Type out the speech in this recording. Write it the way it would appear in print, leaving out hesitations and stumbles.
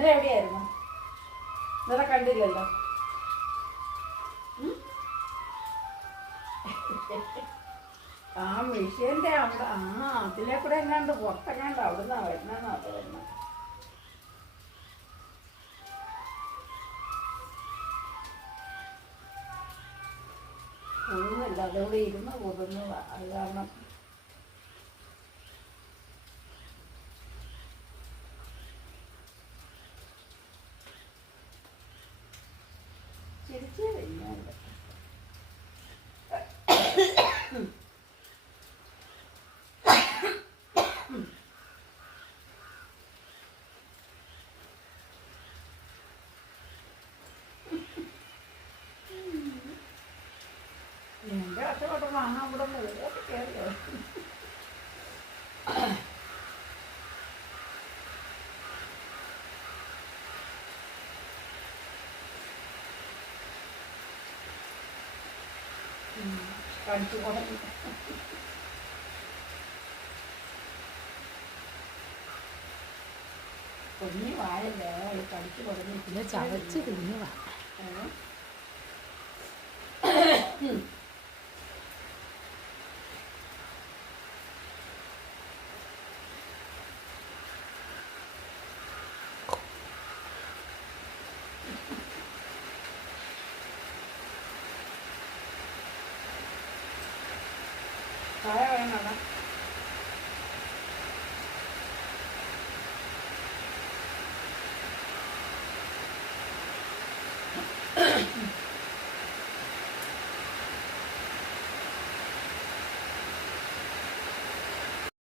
ഇന്നലെ എവിടെയായിരുന്നു? ഇന്നലെ കണ്ടില്ലല്ലോ. ആ മിഷ്യൻ്റെ അവിടെ അതിലെ കൂടെ എങ്ങാണ്ട് പുറത്തെങ്ങാണ്ട് അവിടുന്ന് വരുന്നതെന്നാ തോന്നുന്നത്. കൊതുന്നില്ല, അതോടെ ഇരുന്ന് കൊതുന്നതാ. അത് കാരണം ചിരിച്ചേ കഴിഞ്ഞുണ്ട്. എൻ്റെ കഷ്ടപ്പെട്ട് വാങ്ങാൻ കൂടെ മുഴുവൻ കയറിയോ. കടിച്ചു തുടങ്ങി. കുഞ്ഞു വായല്ലേ കടിച്ചു തുടങ്ങി. പിന്നെ ചവച്ച് തിന്നുവാ. ചായ വേണം.